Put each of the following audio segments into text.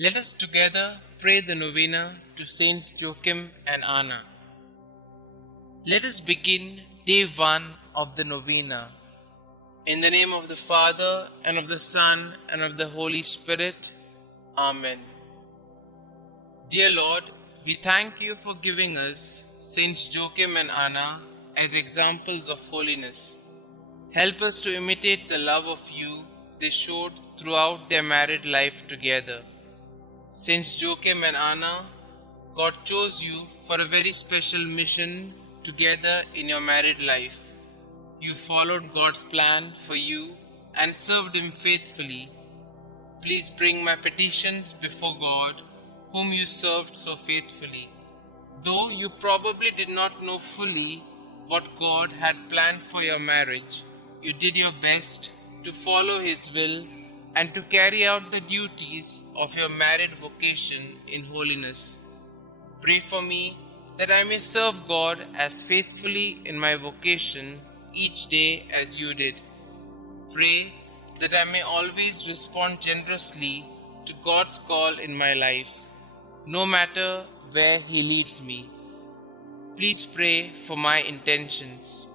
Let us together pray the Novena to Saints Joachim and Anna. Let us begin day 1 of the Novena. In the name of the Father, and of the Son, and of the Holy Spirit. Amen. Dear Lord, we thank you for giving us Saints Joachim and Anna as examples of holiness. Help us to imitate the love of you they showed throughout their married life together. Saints Joachim and Anna, God chose you for a very special mission together in your married life. You followed God's plan for you and served Him faithfully. Please bring my petitions before God, whom you served so faithfully. Though you probably did not know fully what God had planned for your marriage, you did your best to follow His will and to carry out the duties of your married vocation in holiness. Pray for me that I may serve God as faithfully in my vocation each day as you did. Pray that I may always respond generously to God's call in my life, no matter where He leads me. Please pray for my intentions.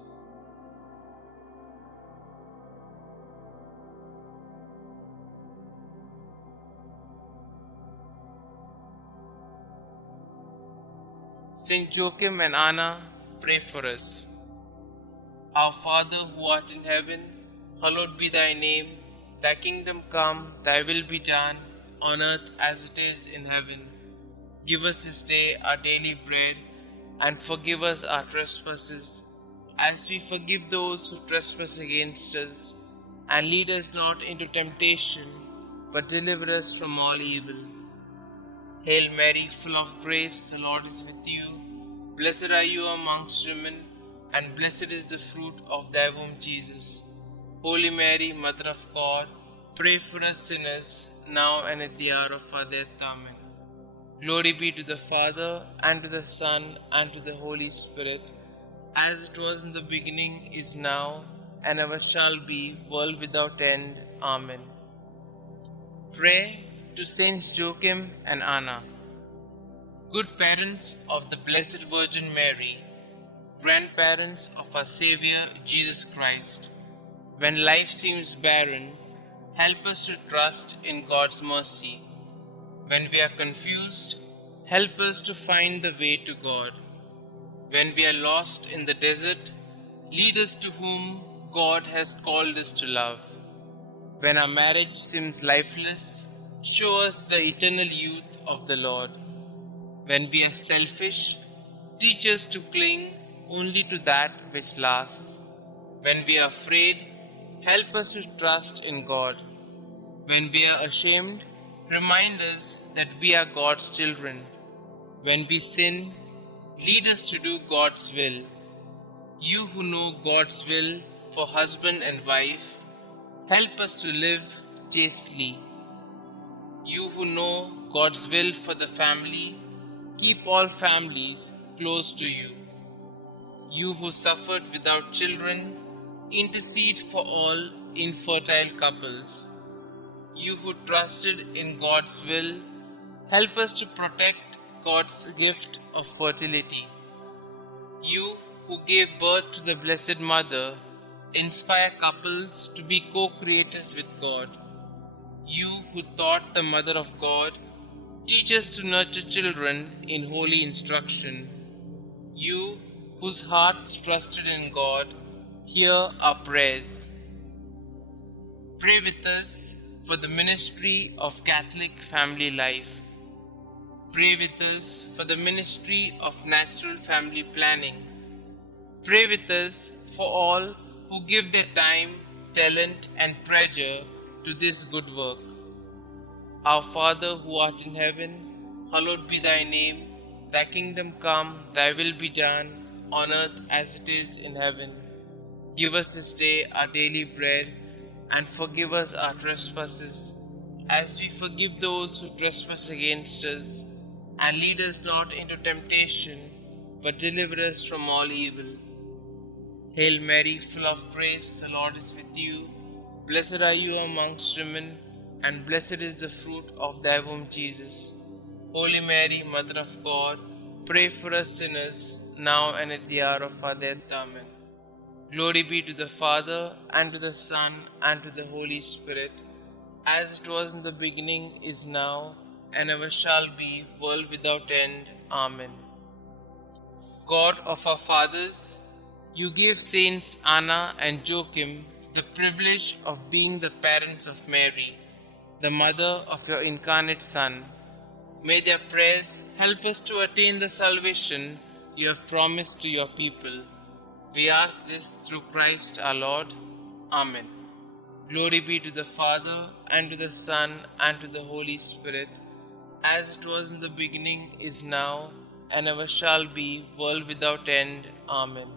Saint Joachim and Anna, pray for us. Our Father who art in heaven, hallowed be thy name. Thy kingdom come, thy will be done, on earth as it is in heaven. Give us this day our daily bread, and forgive us our trespasses, as we forgive those who trespass against us. And lead us not into temptation, but deliver us from all evil. Hail Mary, full of grace, the Lord is with you. Blessed are you amongst women, and blessed is the fruit of thy womb, Jesus. Holy Mary, Mother of God, pray for us sinners, now and at the hour of our death. Amen. Glory be to the Father, and to the Son, and to the Holy Spirit, as it was in the beginning, is now, and ever shall be, world without end. Amen. Pray to Saints Joachim and Anna. Good parents of the Blessed Virgin Mary, grandparents of our Xavier, Jesus Christ, when life seems barren, help us to trust in God's mercy. When we are confused, help us to find the way to God. When we are lost in the desert, lead us to whom God has called us to love. When our marriage seems lifeless, show us the eternal youth of the Lord. When we are selfish, teach us to cling only to that which lasts. When we are afraid, help us to trust in God. When we are ashamed, remind us that we are God's children. When we sin, lead us to do God's will. You who know God's will for husband and wife, help us to live chastely. You who know God's will for the family, keep all families close to you. You who suffered without children, intercede for all infertile couples. You who trusted in God's will, help us to protect God's gift of fertility. You who gave birth to the Blessed Mother, inspire couples to be co-creators with God. You who taught the Mother of God, teach us to nurture children in holy instruction. You whose hearts trusted in God, hear our prayers. Pray with us for the ministry of Catholic family life. Pray with us for the ministry of natural family planning. Pray with us for all who give their time, talent, and treasure to this good work. Our Father who art in heaven, hallowed be thy name. Thy kingdom come, thy will be done, on earth as it is in heaven. Give us this day our daily bread, and forgive us our trespasses, as we forgive those who trespass against us. And lead us not into temptation, but deliver us from all evil. Hail Mary, full of grace, the Lord is with you. Blessed are you amongst women, and blessed is the fruit of thy womb, Jesus. Holy Mary, Mother of God, pray for us sinners, now and at the hour of our death. Amen. Glory be to the Father, and to the Son, and to the Holy Spirit, as it was in the beginning, is now, and ever shall be, world without end. Amen. God of our fathers, you gave Saints Anna and Joachim the privilege of being the parents of Mary, the mother of your incarnate Son. May their prayers help us to attain the salvation you have promised to your people. We ask this through Christ our Lord. Amen. Glory be to the Father, and to the Son, and to the Holy Spirit, as it was in the beginning, is now, and ever shall be, world without end. Amen.